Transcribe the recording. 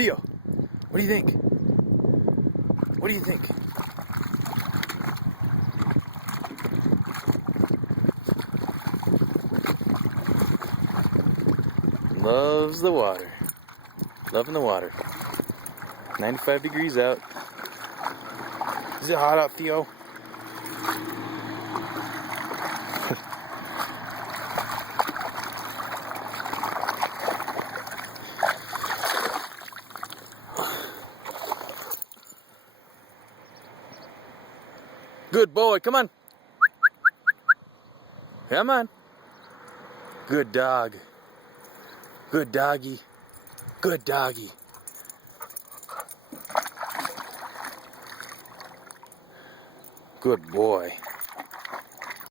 Theo, what do you think? What do you think? Loves the water. Loving the water. 95 degrees out. Is it hot out, Theo? Good boy, come on. Come on. Good dog. Good doggy. Good doggy. Good boy.